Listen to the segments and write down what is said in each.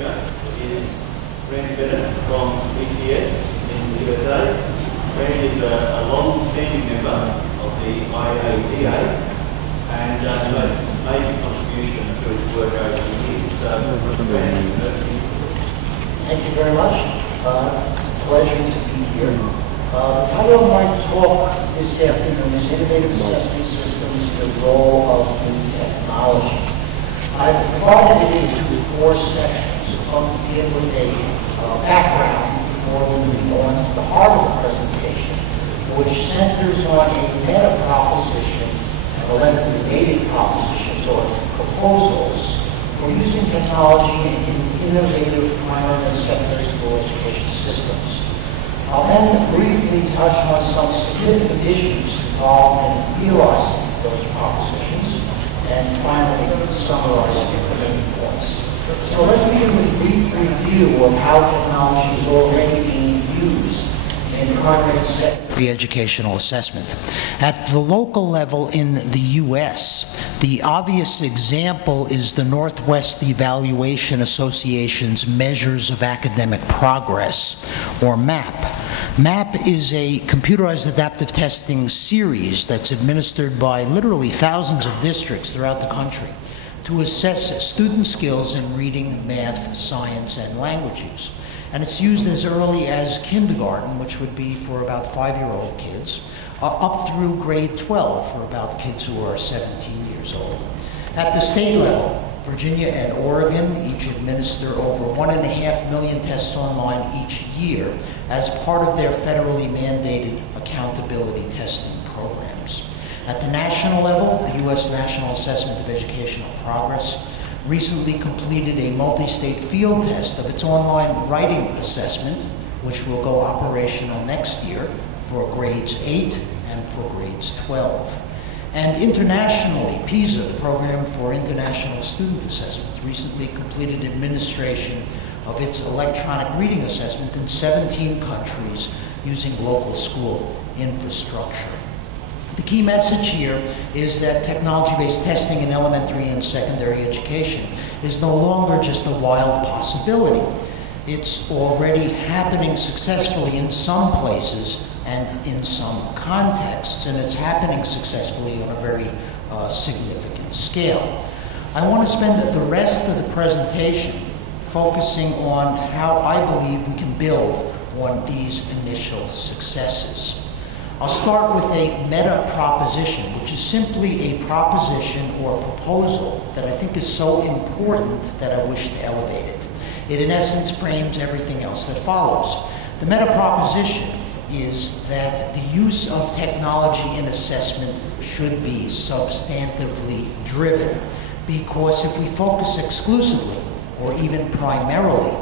speaker is Brent Bennett from ETS in the USA. Brent is a long-standing member of the IAEA and made a major contribution to his work over the years. Thank you very much. Pleasure to be here. The title of my talk this afternoon is Innovative Assessment Systems, the Role of New Technology. I've divided it into 4 sections. I'll begin with a background before we move on to the heart of the presentation, which centers on a meta proposition and 11 related propositions or proposals for using technology in innovative primary and secondary school education systems. I'll then briefly touch on some significant issues involved in realizing those propositions, and finally summarize incremental points. So let's begin with a brief review of how technology is already being used in primary and secondary educational assessment. At the local level in the U.S., the obvious example is the Northwest Evaluation Association's Measures of Academic Progress, or MAP. MAP is a computerized adaptive testing series that's administered by literally thousands of districts throughout the country to assess student skills in reading, math, science, and language use. And it's used as early as kindergarten, which would be for about 5-year-old kids, up through grade 12 for about kids who are 17 years old. At the state level, Virginia and Oregon each administer over 1.5 million tests online each year as part of their federally mandated accountability testing programs. At the national level, the U.S. National Assessment of Educational Progress recently completed a multi-state field test of its online writing assessment, which will go operational next year for grades 8 and for grades 12. And internationally, PISA, the Program for International Student Assessment, recently completed administration of its electronic reading assessment in 17 countries using local school infrastructure. The key message here is that technology-based testing in elementary and secondary education is no longer just a wild possibility. It's already happening successfully in some places and in some contexts, and it's happening successfully on a very significant scale. I want to spend the rest of the presentation focusing on how I believe we can build on these initial successes. I'll start with a meta proposition, which is simply a proposition or proposal that I think is so important that I wish to elevate it. It, in essence, frames everything else that follows. The meta proposition is that the use of technology in assessment should be substantively driven, because if we focus exclusively or even primarily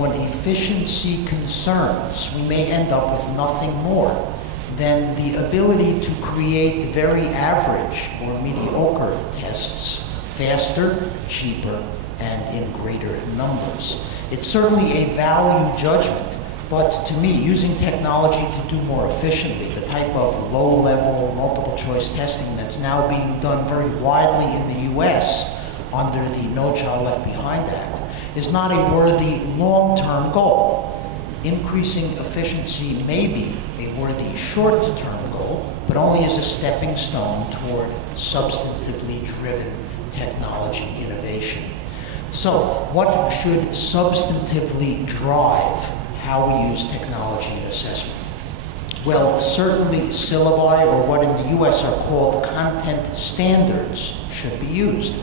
on efficiency concerns, we may end up with nothing more than the ability to create very average or mediocre tests faster, cheaper, and in greater numbers. It's certainly a value judgment, but to me, using technology to do more efficiently, the type of low-level multiple choice testing that's now being done very widely in the US under the No Child Left Behind Act, is not a worthy long-term goal. Increasing efficiency may be a worthy short-term goal, but only as a stepping stone toward substantively driven technology innovation. So, what should substantively drive how we use technology in assessment? Well, certainly syllabi, or what in the US are called content standards, should be used.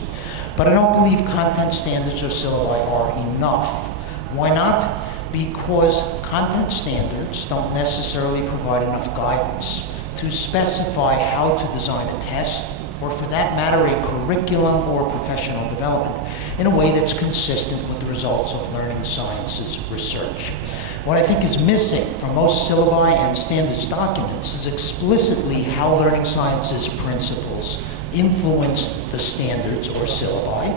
But I don't believe content standards or syllabi are enough. Why not? Because content standards don't necessarily provide enough guidance to specify how to design a test, or for that matter, a curriculum or professional development in a way that's consistent with the results of learning sciences research. What I think is missing from most syllabi and standards documents is explicitly how learning sciences principles influence the standards or syllabi,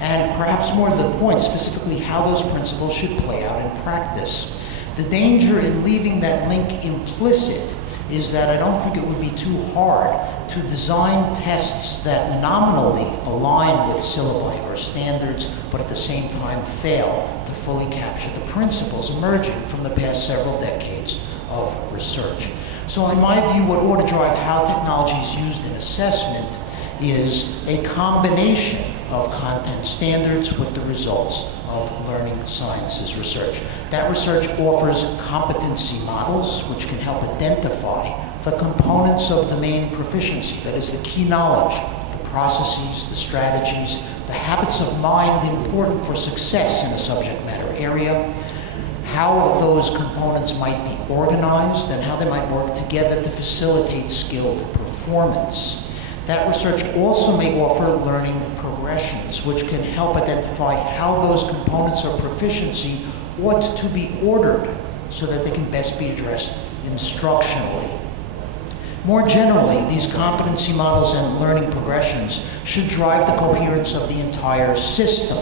and perhaps more to the point, specifically how those principles should play out in practice. The danger in leaving that link implicit is that I don't think it would be too hard to design tests that nominally align with syllabi or standards but at the same time fail to fully capture the principles emerging from the past several decades of research. So in my view, what ought to drive how technology is used in assessment is a combination of content standards with the results of learning sciences research. That research offers competency models which can help identify the components of domain proficiency, that is the key knowledge, the processes, the strategies, the habits of mind important for success in a subject matter area, how those components might be organized, and how they might work together to facilitate skilled performance. That research also may offer learning progressions, which can help identify how those components of proficiency ought to be ordered so that they can best be addressed instructionally. More generally, these competency models and learning progressions should drive the coherence of the entire system.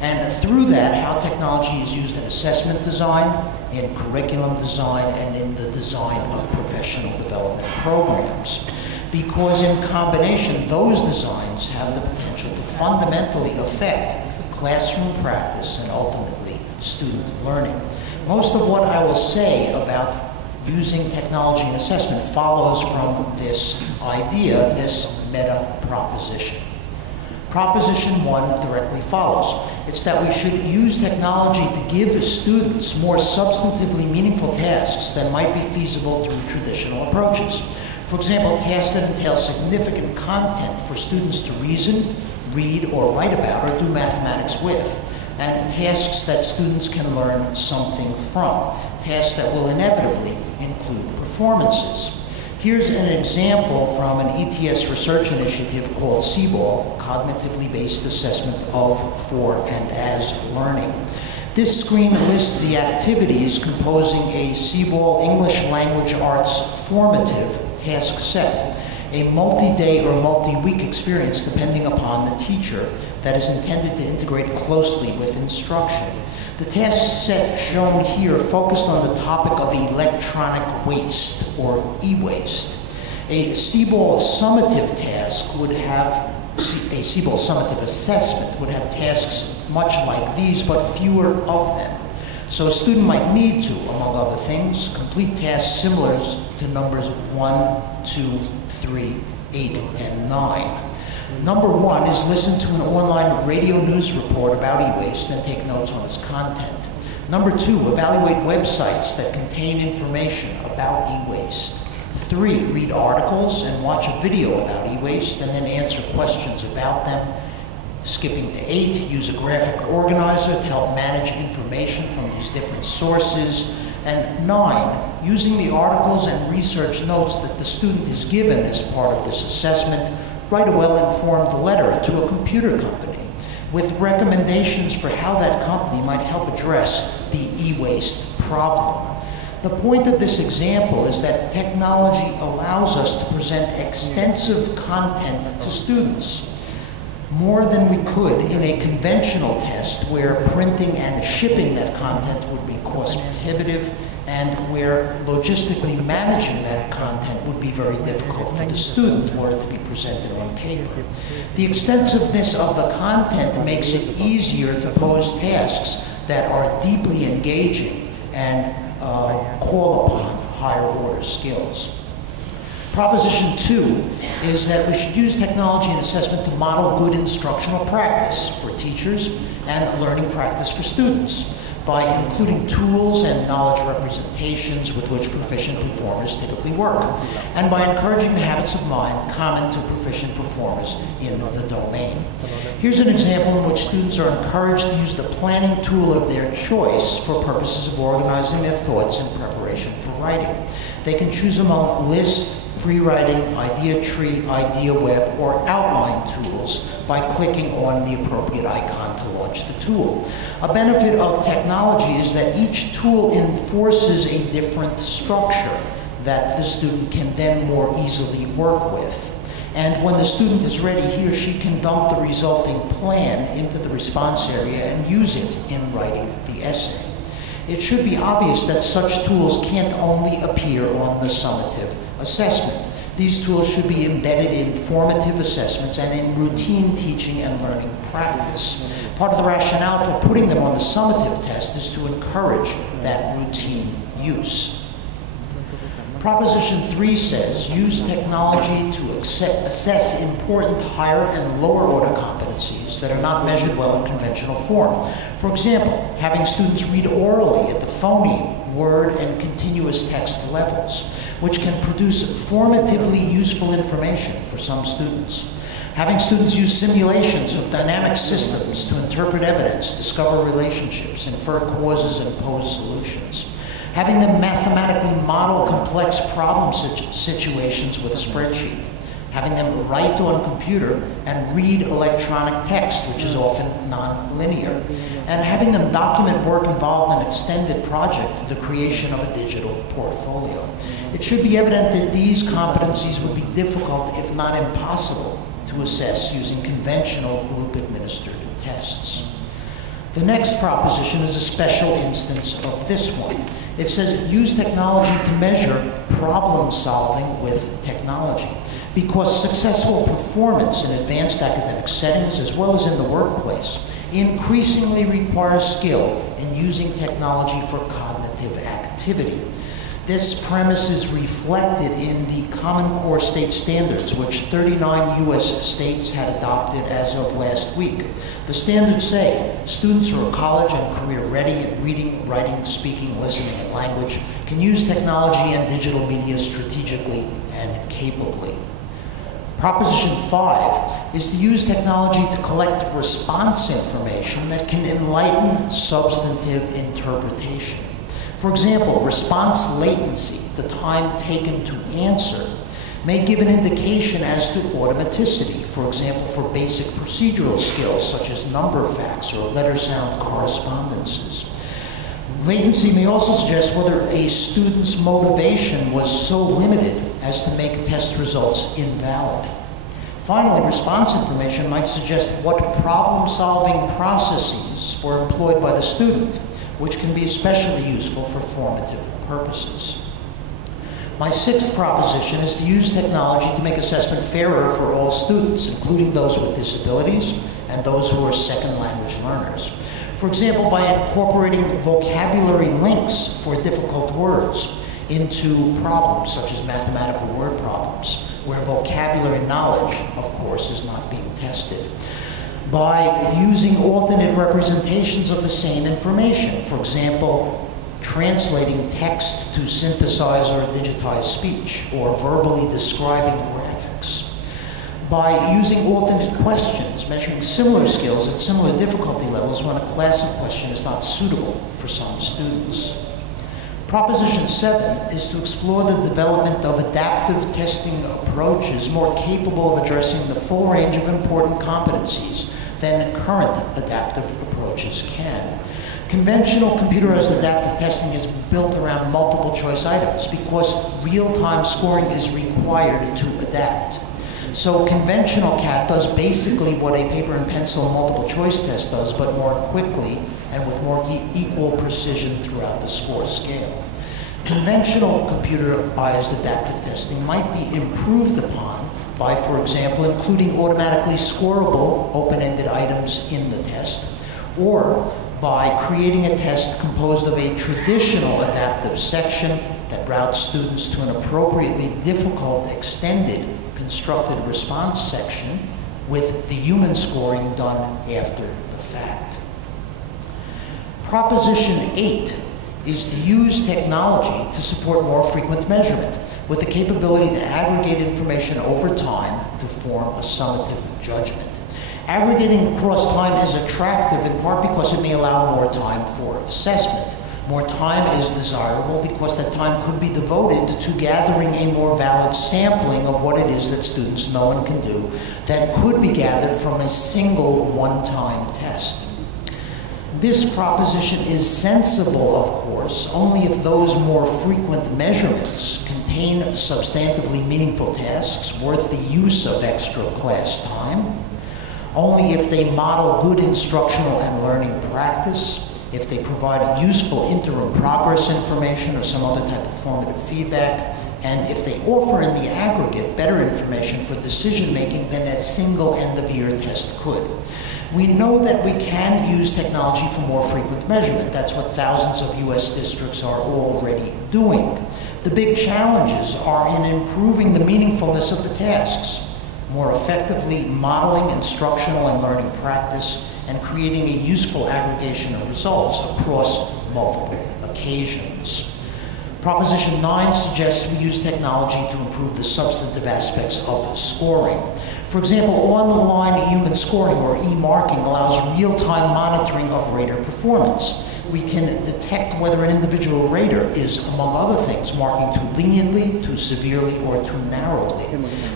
And through that, how technology is used in assessment design, in curriculum design, and in the design of professional development programs. Because in combination, those designs have the potential to fundamentally affect classroom practice and ultimately student learning. Most of what I will say about using technology in assessment follows from this idea, this meta proposition. Proposition 1 directly follows. It's that we should use technology to give students more substantively meaningful tasks than might be feasible through traditional approaches. For example, tasks that entail significant content for students to reason, read, or write about, or do mathematics with, and tasks that students can learn something from, tasks that will inevitably include performances. Here's an example from an ETS research initiative called CBAL, Cognitively Based Assessment of, For, and As Learning. This screen lists the activities composing a CBAL English Language Arts formative task set, a multi-day or multi-week experience depending upon the teacher that is intended to integrate closely with instruction. The task set shown here focused on the topic of electronic waste, or e-waste. A CBAL summative task would have, a CBAL summative assessment would have tasks much like these, but fewer of them. So a student might need to, among other things, complete tasks similar to numbers 1, 2, 3, 8, and 9. Number 1 is listen to an online radio news report about e-waste and take notes on its content. Number 2, evaluate websites that contain information about e-waste. 3, read articles and watch a video about e-waste and then answer questions about them. Skipping to 8, use a graphic organizer to help manage information from these different sources. And 9, using the articles and research notes that the student is given as part of this assessment, write a well-informed letter to a computer company with recommendations for how that company might help address the e-waste problem. The point of this example is that technology allows us to present extensive content to students, more than we could in a conventional test where printing and shipping that content would be cost prohibitive and where logistically managing that content would be very difficult for the student were it to be presented on paper. The extensiveness of the content makes it easier to pose tasks that are deeply engaging and call upon higher order skills. Proposition 2 is that we should use technology in assessment to model good instructional practice for teachers and learning practice for students by including tools and knowledge representations with which proficient performers typically work, and by encouraging the habits of mind common to proficient performers in the domain. Here's an example in which students are encouraged to use the planning tool of their choice for purposes of organizing their thoughts in preparation for writing. They can choose among list, free writing, idea tree, idea web, or outline tools by clicking on the appropriate icon to launch the tool. A benefit of technology is that each tool enforces a different structure that the student can then more easily work with. And when the student is ready, he or she can dump the resulting plan into the response area and use it in writing the essay. It should be obvious that such tools can't only appear on the summative assessment. These tools should be embedded in formative assessments and in routine teaching and learning practice. Part of the rationale for putting them on the summative test is to encourage that routine use. Proposition 3 says, use technology to assess important higher and lower order competencies that are not measured well in conventional form. For example, having students read orally at the phoneme, word, and continuous text levels, which can produce formatively useful information for some students. Having students use simulations of dynamic systems to interpret evidence, discover relationships, infer causes, and pose solutions. Having them mathematically model complex problem situations with a spreadsheet. Having them write on computer and read electronic text, which is often non-linear. And having them document work involved in an extended project through the creation of a digital portfolio. It should be evident that these competencies would be difficult, if not impossible, to assess using conventional group-administered tests. The next proposition is a special instance of this one. It says use technology to measure problem solving with technology, because successful performance in advanced academic settings as well as in the workplace increasingly requires skill in using technology for cognitive activity. This premise is reflected in the Common Core State Standards, which 39 U.S. states had adopted as of last week. The standards say students who are college and career ready in reading, writing, speaking, listening, and language can use technology and digital media strategically and capably. Proposition 5 is to use technology to collect response information that can enlighten substantive interpretation. For example, response latency, the time taken to answer, may give an indication as to automaticity, for example, for basic procedural skills such as number facts or letter-sound correspondences. Latency may also suggest whether a student's motivation was so limited as to make test results invalid. Finally, response information might suggest what problem-solving processes were employed by the student, which can be especially useful for formative purposes. My 6th proposition is to use technology to make assessment fairer for all students, including those with disabilities and those who are second language learners. For example, by incorporating vocabulary links for difficult words into problems such as mathematical word problems, where vocabulary knowledge, of course, is not being tested. By using alternate representations of the same information, for example, translating text to synthesize or digitize speech, or verbally describing graphics. By using alternate questions, measuring similar skills at similar difficulty levels when a classic question is not suitable for some students. Proposition 7 is to explore the development of adaptive testing approaches more capable of addressing the full range of important competencies than current adaptive approaches can. Conventional computerized adaptive testing is built around multiple choice items because real-time scoring is required to adapt. So conventional CAT does basically what a paper and pencil multiple choice test does, but more quickly and with more equal precision throughout the score scale. Conventional computerized adaptive testing might be improved upon by, for example, including automatically scorable open-ended items in the test, or by creating a test composed of a traditional adaptive section that routes students to an appropriately difficult extended constructed response section with the human scoring done after the fact. Proposition 8 is to use technology to support more frequent measurement with the capability to aggregate information over time to form a summative judgment. Aggregating across time is attractive in part because it may allow more time for assessment. More time is desirable because that time could be devoted to gathering a more valid sampling of what it is that students know and can do that could be gathered from a single one-time test. This proposition is sensible, of course, only if those more frequent measurements contain substantively meaningful tasks worth the use of extra class time, only if they model good instructional and learning practice, if they provide useful interim progress information or some other type of formative feedback, and if they offer in the aggregate better information for decision making than a single end-of-year test could. We know that we can use technology for more frequent measurement. That's what thousands of US districts are already doing. The big challenges are in improving the meaningfulness of the tasks, more effectively modeling instructional and learning practice, and creating a useful aggregation of results across multiple occasions. Proposition 9 suggests we use technology to improve the substantive aspects of scoring. For example, on-the-line human scoring, or e-marking, allows real-time monitoring of rater performance. We can detect whether an individual rater is, among other things, marking too leniently, too severely, or too narrowly.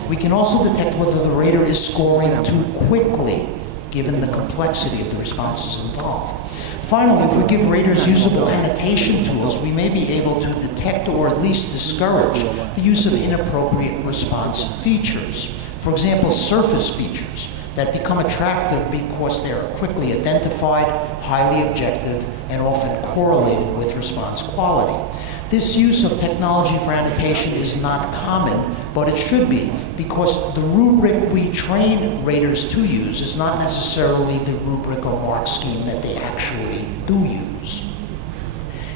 We can also detect whether the rater is scoring too quickly, given the complexity of the responses involved. Finally, if we give raters usable annotation tools, we may be able to detect or at least discourage the use of inappropriate response features. For example, surface features that become attractive because they are quickly identified, highly objective, and often correlated with response quality. This use of technology for annotation is not common, but it should be, because the rubric we train raters to use is not necessarily the rubric or mark scheme that they actually do use.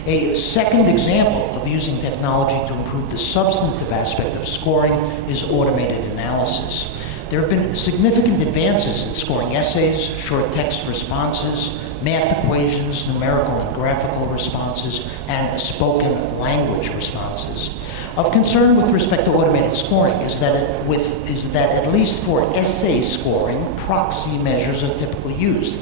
A second example of using technology to improve the substantive aspect of scoring is automated analysis. There have been significant advances in scoring essays, short text responses, math equations, numerical and graphical responses, and spoken language responses. Of concern with respect to automated scoring is that at least for essay scoring, proxy measures are typically used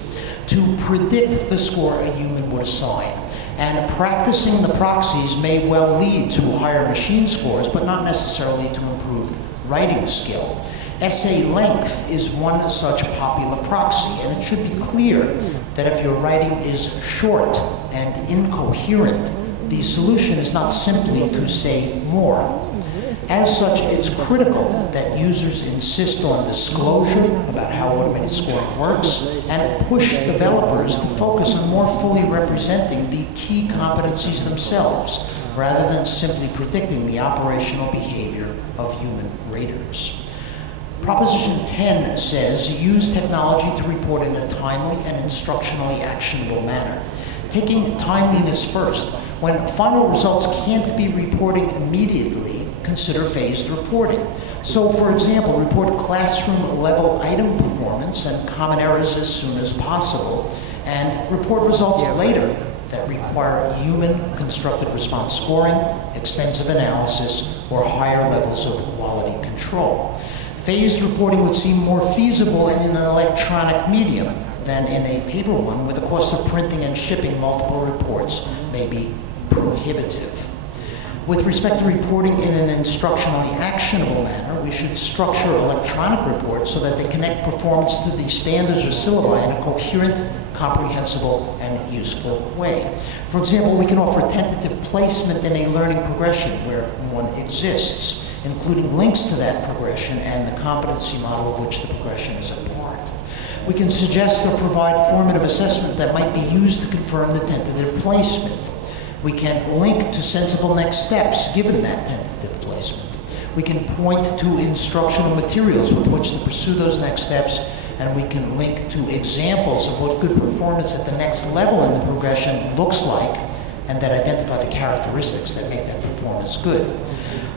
to predict the score a human would assign. And practicing the proxies may well lead to higher machine scores, but not necessarily to improved writing skill. Essay length is one such popular proxy, and it should be clear that if your writing is short and incoherent, the solution is not simply to say more. As such, it's critical that users insist on disclosure about how automated scoring works and push developers to focus on more fully representing the key competencies themselves, rather than simply predicting the operational behavior of human raters. Proposition 10 says, use technology to report in a timely and instructionally actionable manner. Taking timeliness first, when final results can't be reporting immediately, consider phased reporting. So, for example, report classroom level item performance and common errors as soon as possible, and report results later that require human constructed response scoring, extensive analysis, or higher levels of quality control. Phased reporting would seem more feasible in an electronic medium than in a paper one, where the cost of printing and shipping multiple reports may be prohibitive. With respect to reporting in an instructionally actionable manner, we should structure electronic reports so that they connect performance to the standards or syllabi in a coherent, comprehensible, and useful way. For example, we can offer tentative placement in a learning progression where one exists, including links to that progression and the competency model of which the progression is a part. We can suggest or provide formative assessment that might be used to confirm the tentative placement. We can link to sensible next steps given that tentative placement. We can point to instructional materials with which to pursue those next steps, and we can link to examples of what good performance at the next level in the progression looks like, and that identify the characteristics that make that performance good.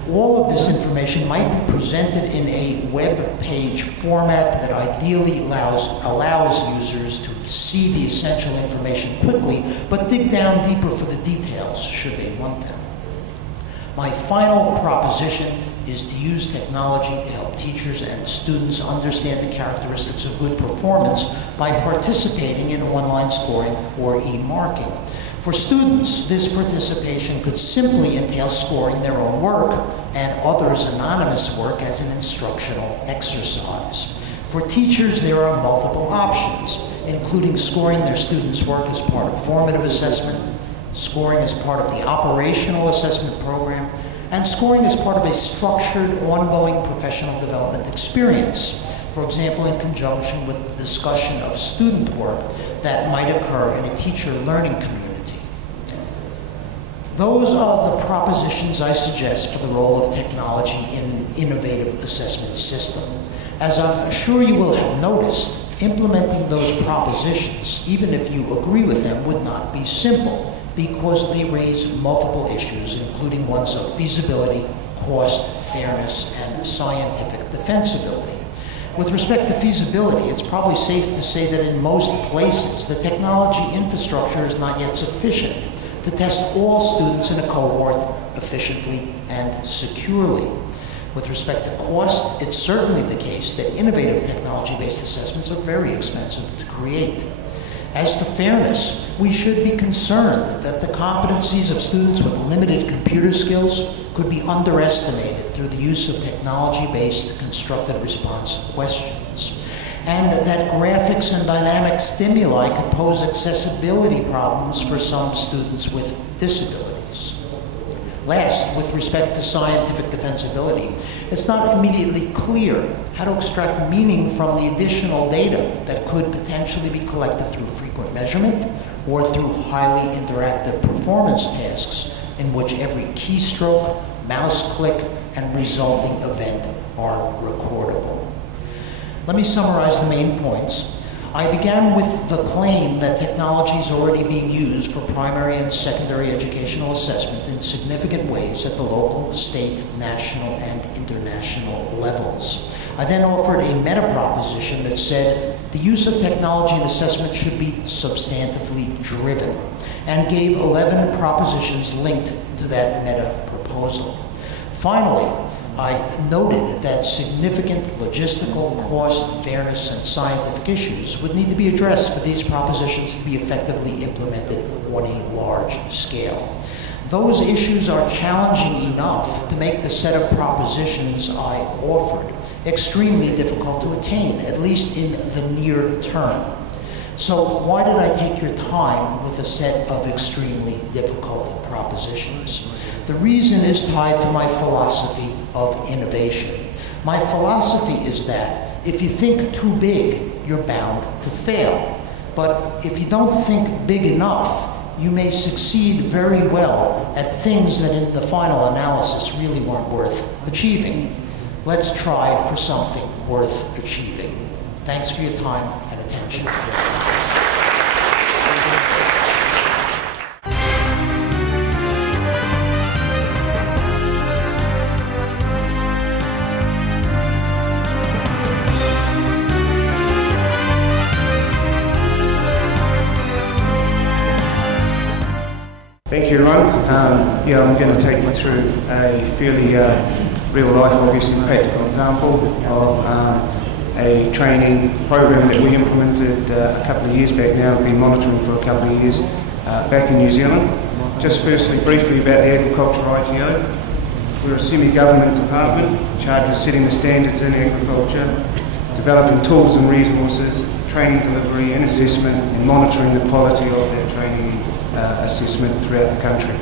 All of this information might be presented in a web page format that ideally allows users to see the essential information quickly, but dig down deeper for the details should they want them. My final proposition is to use technology to help teachers and students understand the characteristics of good performance by participating in online scoring or e-marking. For students, this participation could simply entail scoring their own work and others' anonymous work as an instructional exercise. For teachers, there are multiple options, including scoring their students' work as part of formative assessment, scoring as part of the operational assessment program, and scoring as part of a structured, ongoing professional development experience. For example, in conjunction with the discussion of student work that might occur in a teacher-learning community. Those are the propositions I suggest for the role of technology in an innovative assessment system. As I'm sure you will have noticed, implementing those propositions, even if you agree with them, would not be simple because they raise multiple issues, including ones of feasibility, cost, fairness, and scientific defensibility. With respect to feasibility, it's probably safe to say that in most places, the technology infrastructure is not yet sufficient to test all students in a cohort efficiently and securely. With respect to cost, it's certainly the case that innovative technology-based assessments are very expensive to create. As to fairness, we should be concerned that the competencies of students with limited computer skills could be underestimated through the use of technology-based constructed response questions, and that graphics and dynamic stimuli could pose accessibility problems for some students with disabilities. Last, with respect to scientific defensibility, it's not immediately clear how to extract meaning from the additional data that could potentially be collected through frequent measurement or through highly interactive performance tasks in which every keystroke, mouse click, and resulting event are recordable. Let me summarize the main points. I began with the claim that technology is already being used for primary and secondary educational assessment in significant ways at the local, state, national, and international levels. I then offered a meta-proposition that said the use of technology in assessment should be substantively driven, and gave 11 propositions linked to that meta-proposal. Finally, I noted that significant logistical, cost, fairness, and scientific issues would need to be addressed for these propositions to be effectively implemented on a large scale. Those issues are challenging enough to make the set of propositions I offered extremely difficult to attain, at least in the near term. So why did I take your time with a set of extremely difficult propositions? The reason is tied to my philosophy of innovation. My philosophy is that if you think too big, you're bound to fail. But if you don't think big enough, you may succeed very well at things that in the final analysis really weren't worth achieving. Let's try for something worth achieving. Thanks for your time and attention. Thank you, Ron. I'm going to take you through a fairly real-life, obviously practical example of a training program that we implemented a couple of years back now. We've been monitoring for a couple of years back in New Zealand. Just firstly, briefly about the Agriculture ITO. We're a semi-government department charged with setting the standards in agriculture, developing tools and resources, training delivery and assessment, and monitoring the quality of that training assessment throughout the country.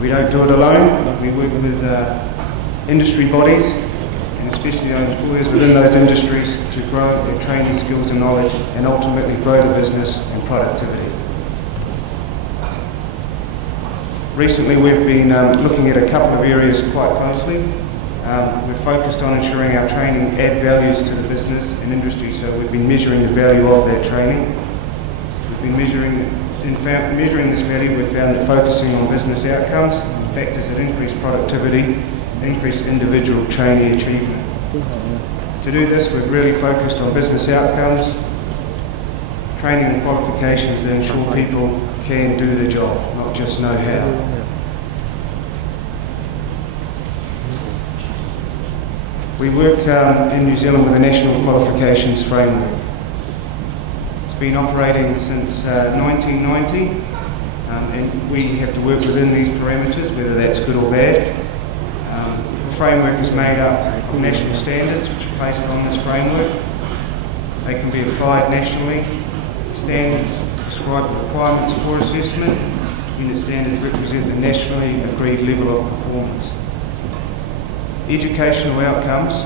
We don't do it alone. We work with industry bodies, and especially those employers within those industries, to grow their training skills and knowledge and ultimately grow the business and productivity. Recently we've been looking at a couple of areas quite closely. We're focused on ensuring our training add values to the business and industry, so we've been measuring the value of that training. We've been measuring this value, we've found that focusing on business outcomes, factors that increase productivity, increase individual trainee achievement. To do this, we've really focused on business outcomes, training and qualifications that ensure people can do the job, not just know how. We work in New Zealand with a national qualifications framework. It's been operating since 1990, and we have to work within these parameters, whether that's good or bad. The framework is made up of national standards which are placed on this framework. They can be applied nationally. The standards describe the requirements for assessment. Unit standards represent the nationally agreed level of performance. Educational outcomes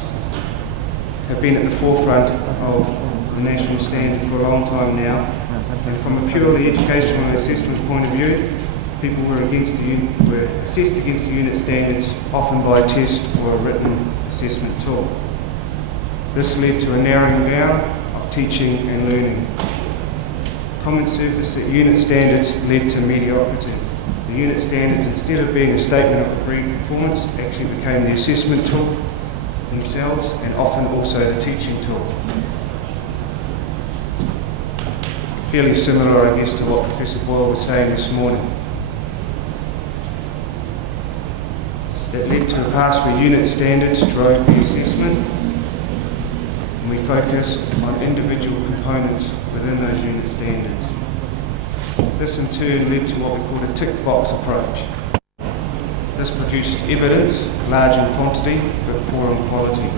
have been at the forefront of the national standard for a long time now, And from a purely educational and assessment point of view, people were assessed against the unit standards, often by a test or a written assessment tool. This led to a narrowing down of teaching and learning. Comment surfaced that unit standards led to mediocrity. The unit standards, instead of being a statement of agreed performance, actually became the assessment tool themselves, and often also the teaching tool. Fairly similar, I guess, to what Professor Boyle was saying this morning. That led to a pass where unit standards drove the assessment, and we focused on individual components within those unit standards. This in turn led to what we call a tick box approach. This produced evidence, large in quantity, but poor in quality.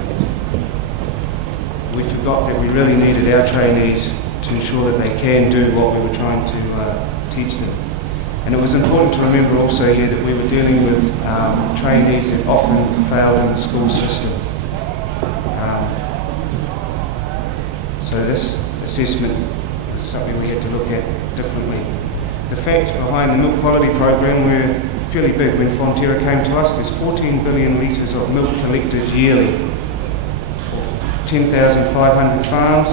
We forgot that we really needed our trainees to ensure that they can do what we were trying to teach them. And it was important to remember also here that we were dealing with trainees that often failed in the school system. So this assessment is something we had to look at differently. The facts behind the milk quality program were fairly big. When Fonterra came to us, there's 14 billion litres of milk collected yearly, 10,500 farms,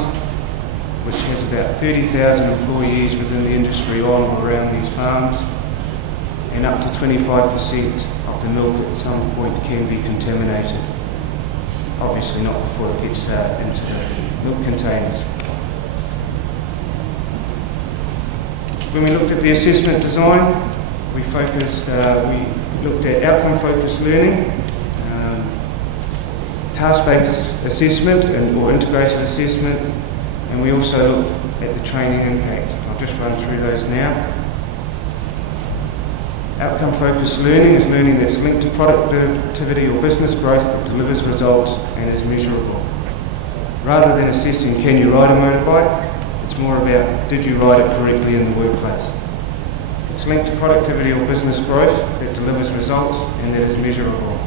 which has about 30,000 employees within the industry on or around these farms, and up to 25% of the milk at some point can be contaminated. Obviously not before it gets into the milk containers. When we looked at the assessment design, we looked at outcome-focused learning, task-based assessment or integrated assessment, and we also looked at the training impact. I'll just run through those now. Outcome-focused learning is learning that's linked to productivity or business growth that delivers results and is measurable. Rather than assessing can you ride a motorbike, it's more about did you ride it correctly in the workplace. It's linked to productivity or business growth that delivers results and that is measurable.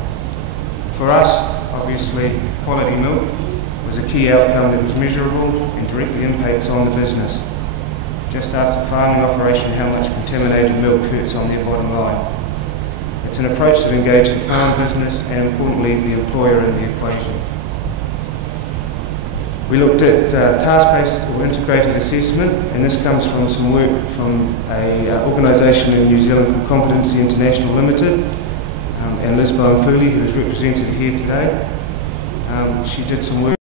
For us, obviously, quality milk was a key outcome that was measurable and directly impacts on the business. Just ask the farming operation how much contaminated milk hurts on their bottom line. It's an approach that engages the farm business and, importantly, the employer in the equation. We looked at task-based or integrated assessment, and this comes from some work from an organisation in New Zealand called Competency International Limited, and Liz Bowen-Pooley, who is represented here today. She did some work